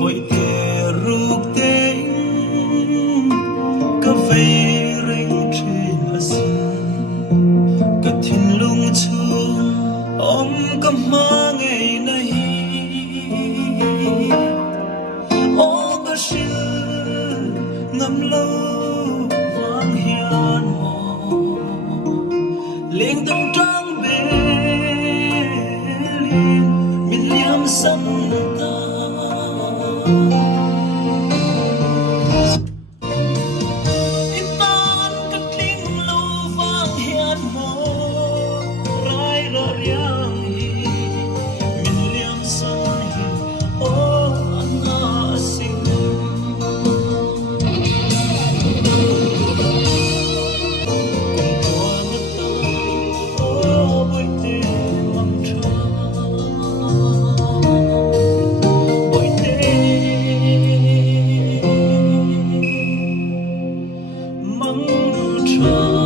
bởi thế rục tên có vây rình trên là xin cả thiên lung chung ông có má ngày nay ô có sự ngầm lâu vang hiền mò liên tâm trăng bê liên mình liêm sân ta ipan katling lâu vang hiền mò rai ra riang hi mình liêm sân hi ô anh na sinh mong chờ